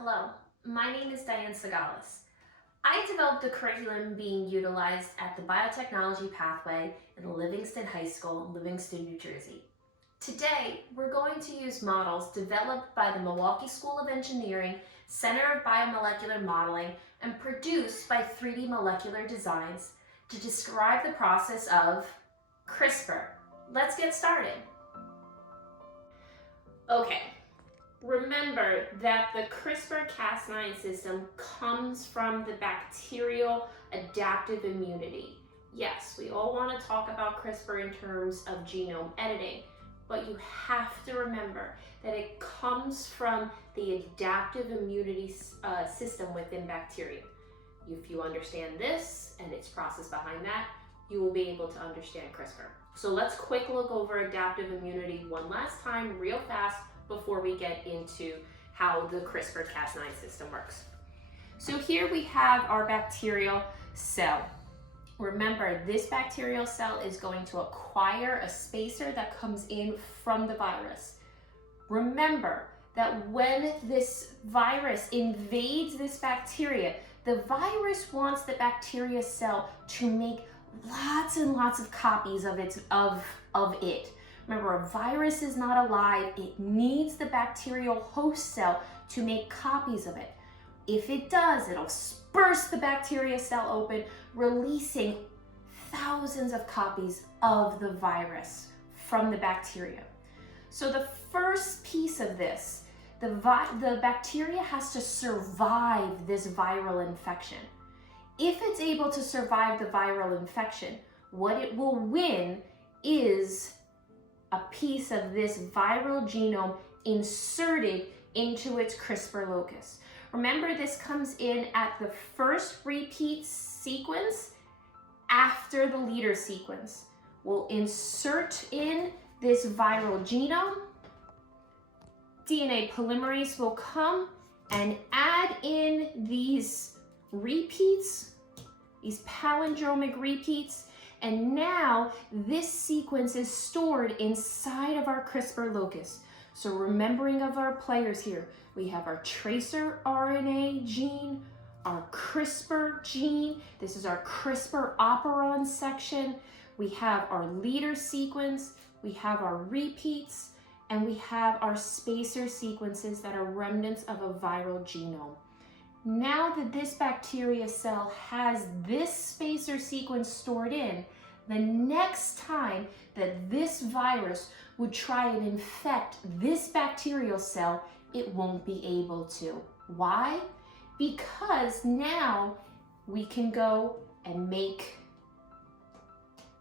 Hello, my name is Diane Sagalis. I developed a curriculum being utilized at the biotechnology pathway in Livingston High School in Livingston, New Jersey. Today, we're going to use models developed by the Milwaukee School of Engineering Center of Biomolecular Modeling and produced by 3D Molecular Designs to describe the process of CRISPR. Let's get started. Okay. Remember that the CRISPR-Cas9 system comes from the bacterial adaptive immunity. Yes, we all want to talk about CRISPR in terms of genome editing, but you have to remember that it comes from the adaptive immunity system within bacteria. If you understand this and its process behind that, you will be able to understand CRISPR. So let's quick look over adaptive immunity one last time real fast before we get into how the CRISPR-Cas9 system works. So here we have our bacterial cell. Remember, this bacterial cell is going to acquire a spacer that comes in from the virus. Remember that when this virus invades this bacteria, the virus wants the bacteria cell to make lots and lots of copies of it. Remember, a virus is not alive. It needs the bacterial host cell to make copies of it. If it does, it'll burst the bacteria cell open, releasing thousands of copies of the virus from the bacteria. So the first piece of this, the bacteria has to survive this viral infection. If it's able to survive the viral infection, what it will win is a piece of this viral genome inserted into its CRISPR locus. Remember, this comes in at the first repeat sequence after the leader sequence. We'll insert in this viral genome. DNA polymerase will come and add in these repeats, these palindromic repeats, and now this sequence is stored inside of our CRISPR locus. So remembering of our players here, we have our tracer RNA gene, our CRISPR gene. This is our CRISPR operon section. We have our leader sequence, we have our repeats, and we have our spacer sequences that are remnants of a viral genome. Now that this bacteria cell has this spacer sequence stored in, the next time that this virus would try and infect this bacterial cell, it won't be able to. Why? Because now we can go and make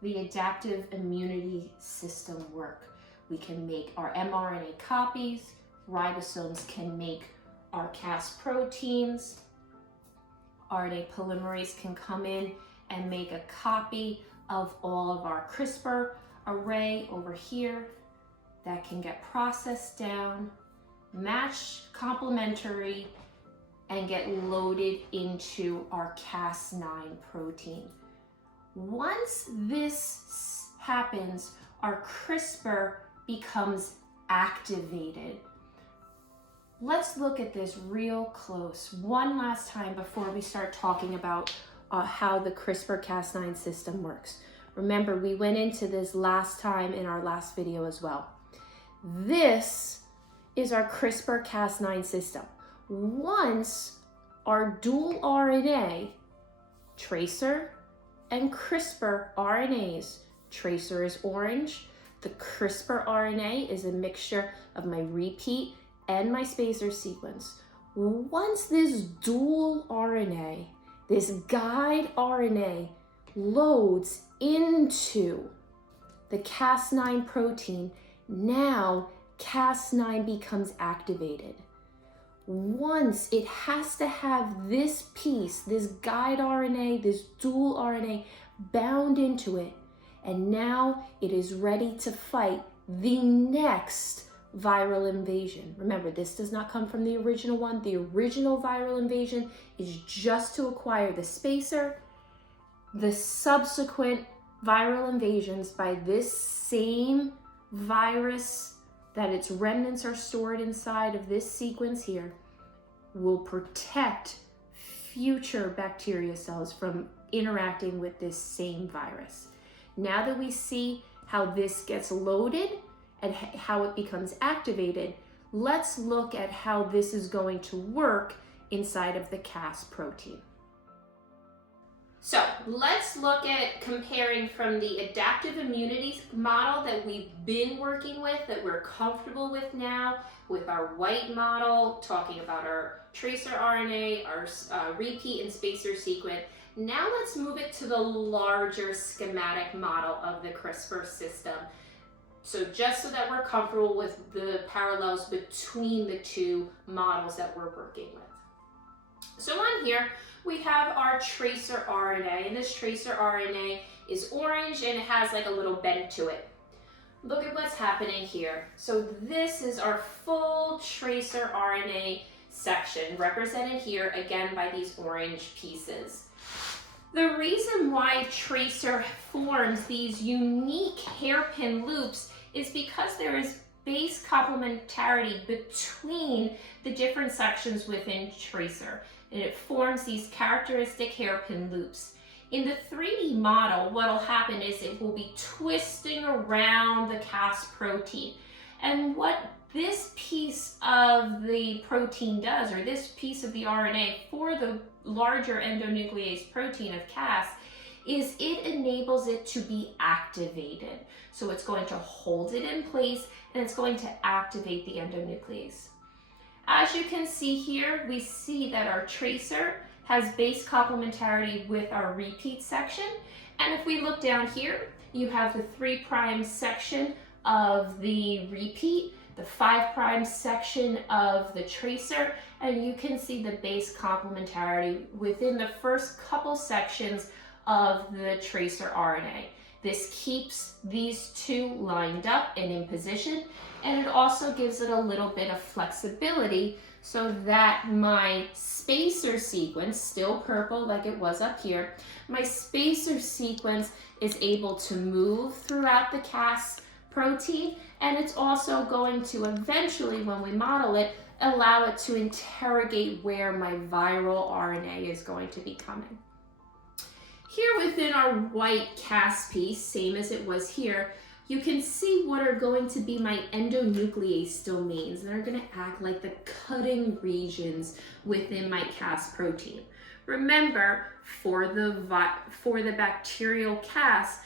the adaptive immunity system work. We can make our mRNA copies, ribosomes can make our Cas proteins, RNA polymerase can come in and make a copy of all of our CRISPR array over here that can get processed down, matched complementary, and get loaded into our Cas9 protein. Once this happens, our CRISPR becomes activated. Let's look at this real close one last time before we start talking about how the CRISPR-Cas9 system works. Remember, we went into this last time in our last video as well. This is our CRISPR-Cas9 system. Once our dual RNA, tracer and CRISPR RNAs, tracer is orange, the CRISPR RNA is a mixture of my repeat and my spacer sequence. Once this dual RNA, this guide RNA loads into the Cas9 protein, now Cas9 becomes activated. Once it has to have this piece, this guide RNA, this dual RNA bound into it, and now it is ready to fight the next viral invasion. Remember, this does not come from the original one. The original viral invasion is just to acquire the spacer. The subsequent viral invasions by this same virus that its remnants are stored inside of this sequence here will protect future bacteria cells from interacting with this same virus. Now that we see how this gets loaded and how it becomes activated, let's look at how this is going to work inside of the Cas protein. So let's look at comparing from the adaptive immunity model that we've been working with, that we're comfortable with now, with our white model, talking about our tracer RNA, our repeat and spacer sequence. Now let's move it to the larger schematic model of the Crispr system. So just so that we're comfortable with the parallels between the two models that we're working with. So on here, we have our tracer RNA, and this tracer RNA is orange and it has like a little bend to it. Look at what's happening here. So this is our full tracer RNA section, represented here again by these orange pieces. The reason why tracer forms these unique hairpin loops is because there is base complementarity between the different sections within tracer, and it forms these characteristic hairpin loops. In the 3D model, what will happen is it will be twisting around the Cas protein. And what this piece of the protein does, or this piece of the RNA for the larger endonuclease protein of Cas, is it enables it to be activated. So it's going to hold it in place and it's going to activate the endonuclease. As you can see here, we see that our tracer has base complementarity with our repeat section. And if we look down here, you have the 3' section of the repeat, the 5' section of the tracer, and you can see the base complementarity within the first couple sections of the tracer RNA. This keeps these two lined up and in position, and it also gives it a little bit of flexibility so that my spacer sequence, still purple like it was up here, my spacer sequence is able to move throughout the Cas protein, and it's also going to eventually, when we model it, allow it to interrogate where my viral RNA is going to be coming. Here within our white Cas piece, same as it was here, you can see what are going to be my endonuclease domains. They're going to act like the cutting regions within my Cas protein. Remember, for the bacterial Cas,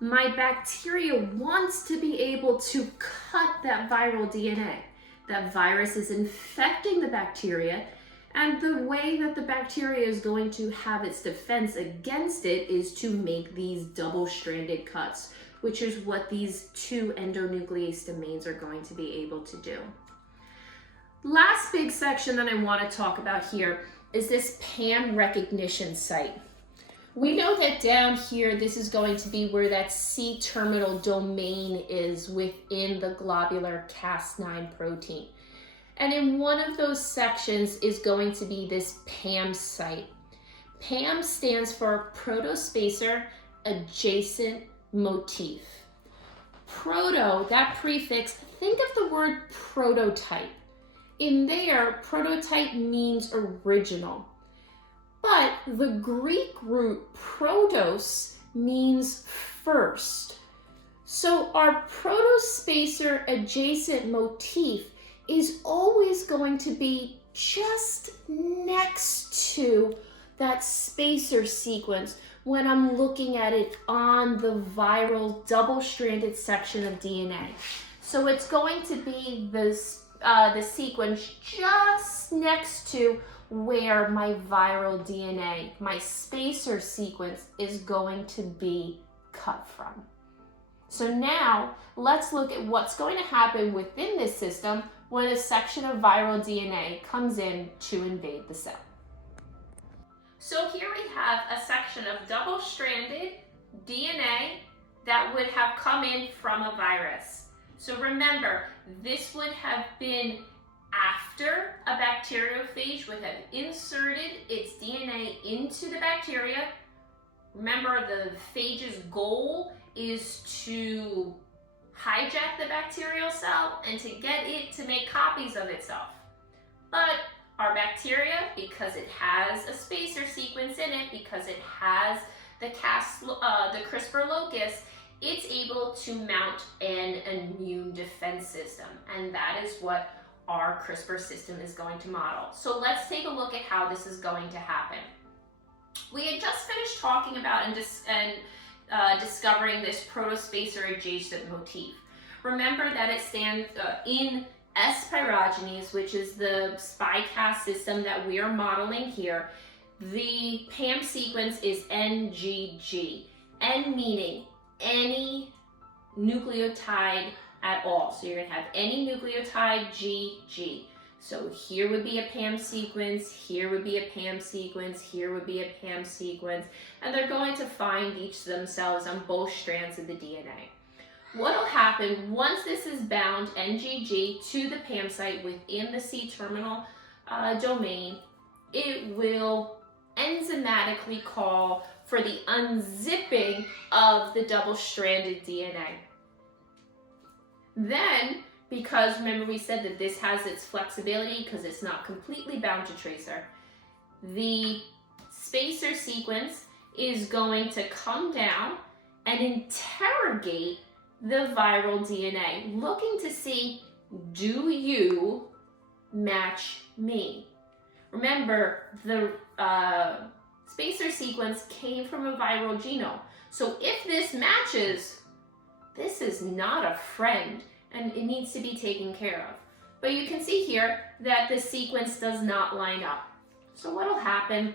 my bacteria wants to be able to cut that viral DNA. That virus is infecting the bacteria, and the way that the bacteria is going to have its defense against it is to make these double-stranded cuts, which is what these two endonuclease domains are going to be able to do. Last big section that I want to talk about here is this PAM recognition site. We know that down here, this is going to be where that C-terminal domain is within the globular Cas9 protein. And in one of those sections is going to be this PAM site. PAM stands for protospacer adjacent motif. Proto, that prefix, think of the word prototype. In there, prototype means original. But the Greek root protos means first. So our protospacer adjacent motif is always going to be just next to that spacer sequence when I'm looking at it on the viral double-stranded section of DNA. So it's going to be the sequence just next to where my viral DNA, my spacer sequence, is going to be cut from. So now let's look at what's going to happen within this system when a section of viral DNA comes in to invade the cell. So here we have a section of double-stranded DNA that would have come in from a virus. So remember, this would have been after a bacteriophage would have inserted its DNA into the bacteria. Remember, the phage's goal is to hijack the bacterial cell and to get it to make copies of itself. But Our bacteria, because it has a spacer sequence in it, because it has the CRISPR locus, it's able to mount an immune defense system, and that is what our CRISPR system is going to model. So let's take a look at how this is going to happen. We had just finished talking about and discovering this protospacer adjacent motif. Remember that it stands in S. pyrogenes, which is the SPI-Cas system that we are modeling here. The PAM sequence is NGG, N meaning any nucleotide at all. So you're going to have any nucleotide, GG. So here would be a PAM sequence, here would be a PAM sequence, here would be a PAM sequence, and they're going to find each themselves on both strands of the DNA. What will happen once this is bound, NGG, to the PAM site within the C-terminal domain, it will enzymatically call for the unzipping of the double-stranded DNA. Then, because remember we said that this has its flexibility because it's not completely bound to tracer, the spacer sequence is going to come down and interrogate the viral DNA, looking to see, do you match me? Remember, the spacer sequence came from a viral genome. So if this matches, this is not a friend and it needs to be taken care of. But you can see here that the sequence does not line up. So what will happen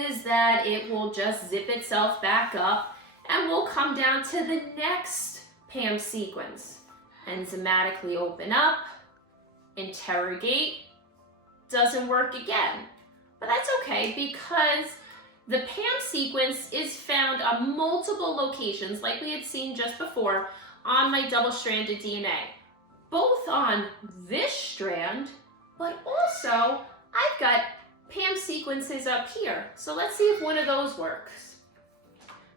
is that it will just zip itself back up and we'll come down to the next PAM sequence. Enzymatically open up, interrogate, doesn't work again. But that's okay because the PAM sequence is found on multiple locations, like we had seen just before, on my double-stranded DNA. Both on this strand, but also I've got PAM sequences up here. So let's see if one of those works.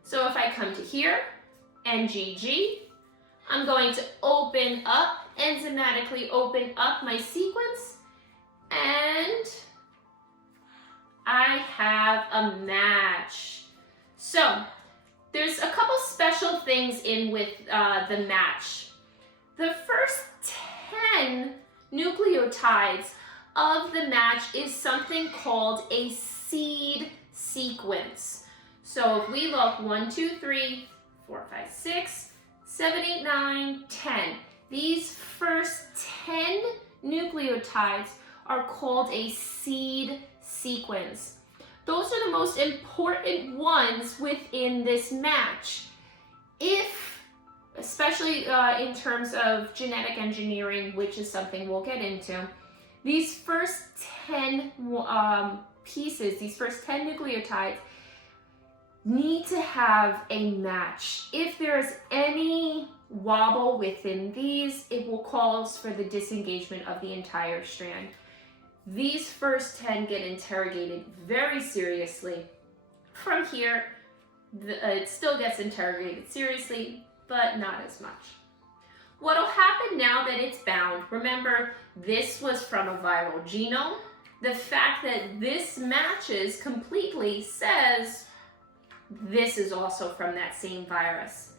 So if I come to here, NGG, I'm going to open up, enzymatically open up my sequence, and I have a match. So there's a couple special things in with the match. The first 10 nucleotides of the match is something called a seed sequence. So if we look 1, 2, 3, 4, 5, 6, 7, 8, 9, 10. These first 10 nucleotides are called a seed sequence. Those are the most important ones within this match. If, especially in terms of genetic engineering, which is something we'll get into, these first 10 pieces, these first 10 nucleotides, need to have a match. If there's any wobble within these, it will cause for the disengagement of the entire strand. These first 10 get interrogated very seriously. From here, it still gets interrogated seriously, but not as much. What will happen now that it's bound, remember this was from a viral genome. The fact that this matches completely says this is also from that same virus.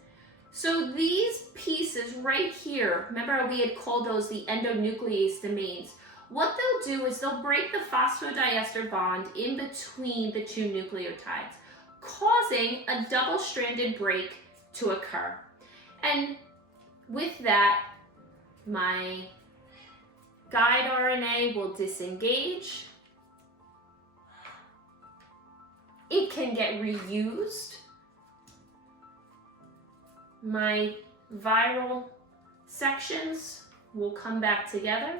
So these pieces right here, remember we had called those the endonuclease domains. What they'll do is they'll break the phosphodiester bond in between the two nucleotides, causing a double-stranded break to occur. And with that, my guide RNA will disengage. It can get reused. My viral sections will come back together.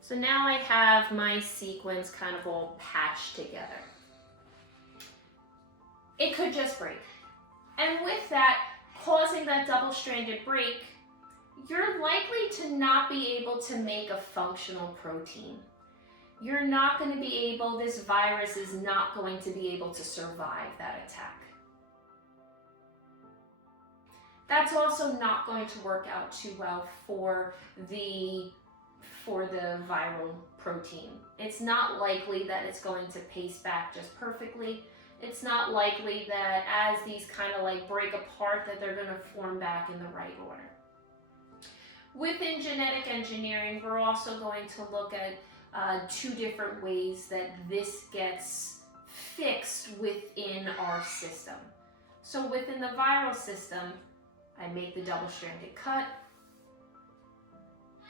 So now I have my sequence kind of all patched together. It could just break. And with that, causing that double-stranded break, you're likely to not be able to make a functional protein. You're not going to be able, this virus is not going to be able to survive that attack. That's also not going to work out too well for the for the viral protein. It's not likely that it's going to paste back just perfectly. It's not likely that as these kind of like break apart that they're going to form back in the right order. Within genetic engineering, we're also going to look at 2 different ways that this gets fixed within our system. So within the viral system, I make the double-stranded cut,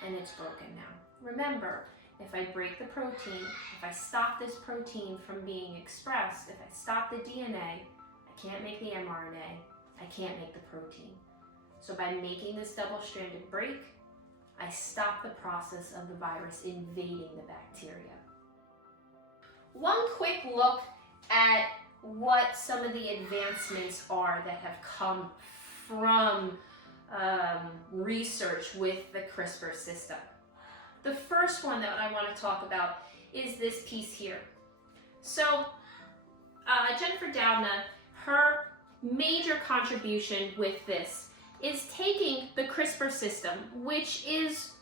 and it's broken now. Remember, if I break the protein, if I stop this protein from being expressed, if I stop the DNA, I can't make the mRNA, I can't make the protein. So by making this double-stranded break, I stop the process of the virus invading the bacteria. One quick look at what some of the advancements are that have come from research with the Crispr system. The first one that I want to talk about is this piece here. So Jennifer Doudna, her major contribution with this is taking the Crispr system, which is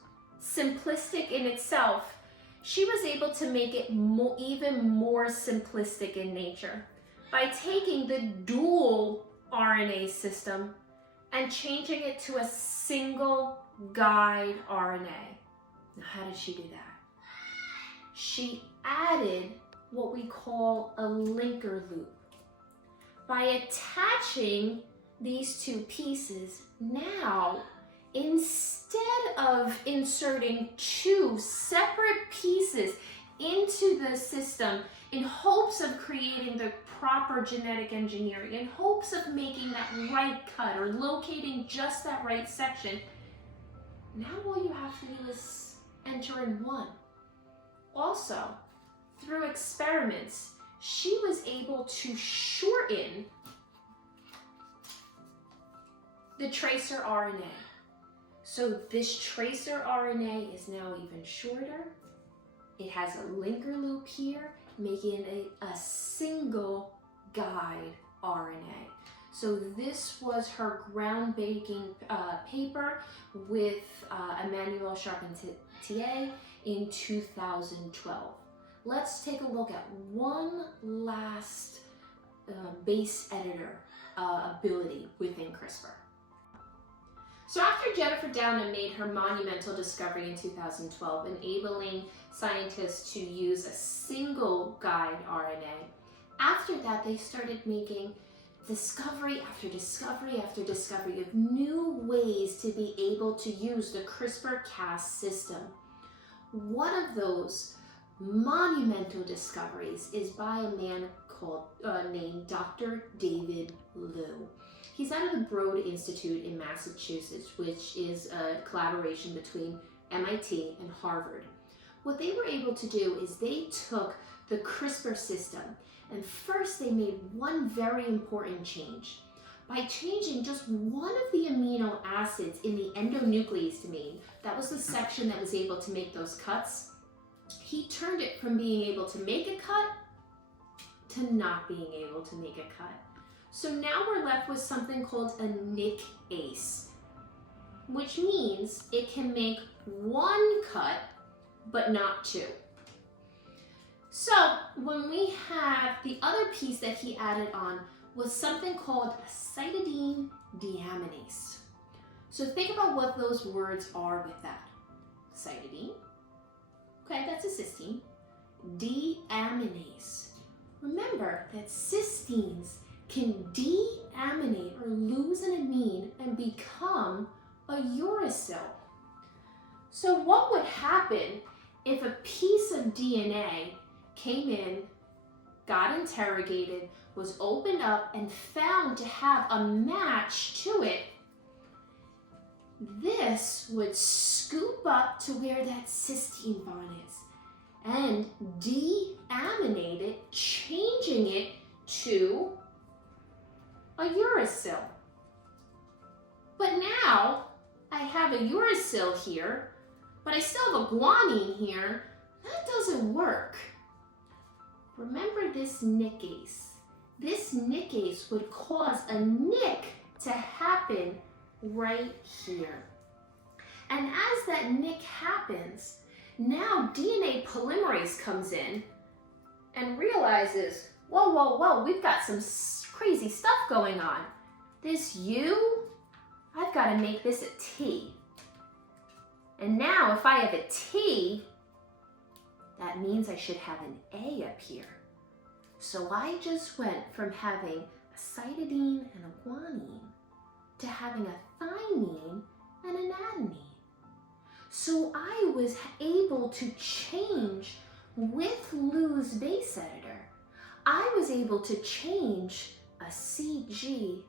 simplistic in itself. She was able to make it even more simplistic in nature by taking the dual RNA system and changing it to a single guide RNA. Now, how did she do that? She added what we call a linker loop. By attaching these 2 pieces, now, instead of inserting 2 separate pieces into the system in hopes of creating the proper genetic engineering, in hopes of making that right cut or locating just that right section, now all you have to do is enter in 1. Also, through experiments, she was able to shorten the tracer RNA. So this tracer RNA is now even shorter. It has a linker loop here, making it a single guide RNA. So this was her groundbreaking paper with Emmanuel Charpentier in 2012. Let's take a look at one last base editor ability within CRISPR. So after Jennifer Doudna made her monumental discovery in 2012, enabling scientists to use a single guide RNA, after that they started making discovery after discovery after discovery of new ways to be able to use the CRISPR-Cas system. One of those monumental discoveries is by a man named Dr. David Liu. He's out of the Broad Institute in Massachusetts, which is a collaboration between MIT and Harvard. What they were able to do is they took the CRISPR system, and first they made one very important change. By changing just one of the amino acids in the endonuclease domain, that was the section that was able to make those cuts, he turned it from being able to make a cut to not being able to make a cut. So now we're left with something called a nickase, which means it can make one cut, but not 2. So when we have the other piece that he added on was something called a cytidine deaminase. So think about what those words are with that. Cytidine, okay, that's a cysteine. Deaminase. Remember that cysteines can deaminate or lose an amine and become a uracil. So what would happen if a piece of DNA came in, got interrogated, was opened up and found to have a match to it? This would scoop up to where that cysteine bond is and deaminate it, changing it to a uracil. But now I have a uracil here, but I still have a guanine here. That doesn't work. Remember this nickase. This nickase would cause a nick to happen right here. And as that nick happens, now DNA polymerase comes in and realizes, whoa, whoa, whoa, we've got some crazy stuff going on. This U, I've got to make this a T. And now if I have a T, that means I should have an A up here. So I just went from having a cytidine and a guanine to having a thymine and an adenine. So I was able to change with Lou's base editor. I was able to change a CG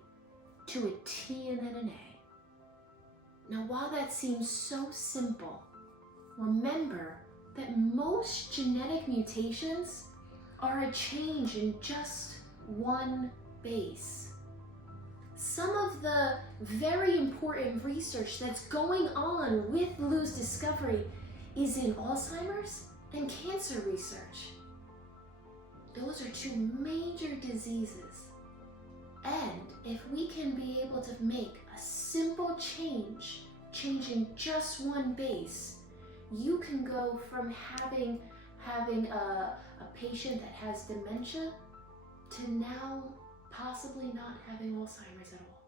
to a T and then an A. Now, while that seems so simple, remember that most genetic mutations are a change in just one base. Some of the very important research that's going on with Lou's discovery is in Alzheimer's and cancer research. Those are two major diseases. And if we can be able to make a simple change, changing just one base, you can go from having a patient that has dementia to now possibly not having Alzheimer's at all.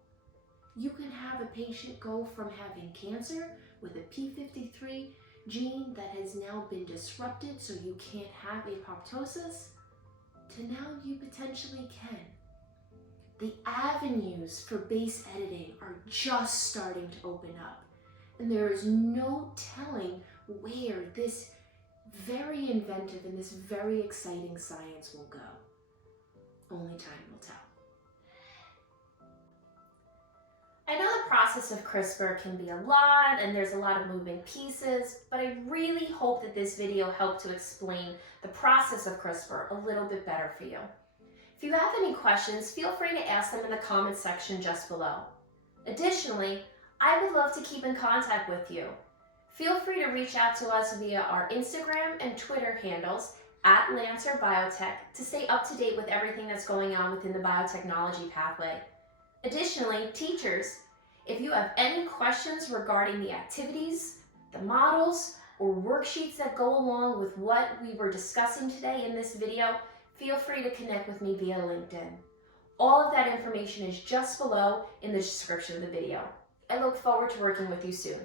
You can have a patient go from having cancer with a P53 gene that has now been disrupted so you can't have apoptosis, to now you potentially can. The avenues for base editing are just starting to open up, and there is no telling where this very inventive and this very exciting science will go. Only time will tell. I know the process of CRISPR can be a lot and there's a lot of moving pieces, but I really hope that this video helped to explain the process of CRISPR a little bit better for you. If you have any questions, feel free to ask them in the comments section just below. Additionally, I would love to keep in contact with you. Feel free to reach out to us via our Instagram and Twitter handles @LancerBiotech to stay up to date with everything that's going on within the biotechnology pathway. Additionally, teachers, if you have any questions regarding the activities, the models, or worksheets that go along with what we were discussing today in this video, feel free to connect with me via LinkedIn. All of that information is just below in the description of the video. I look forward to working with you soon.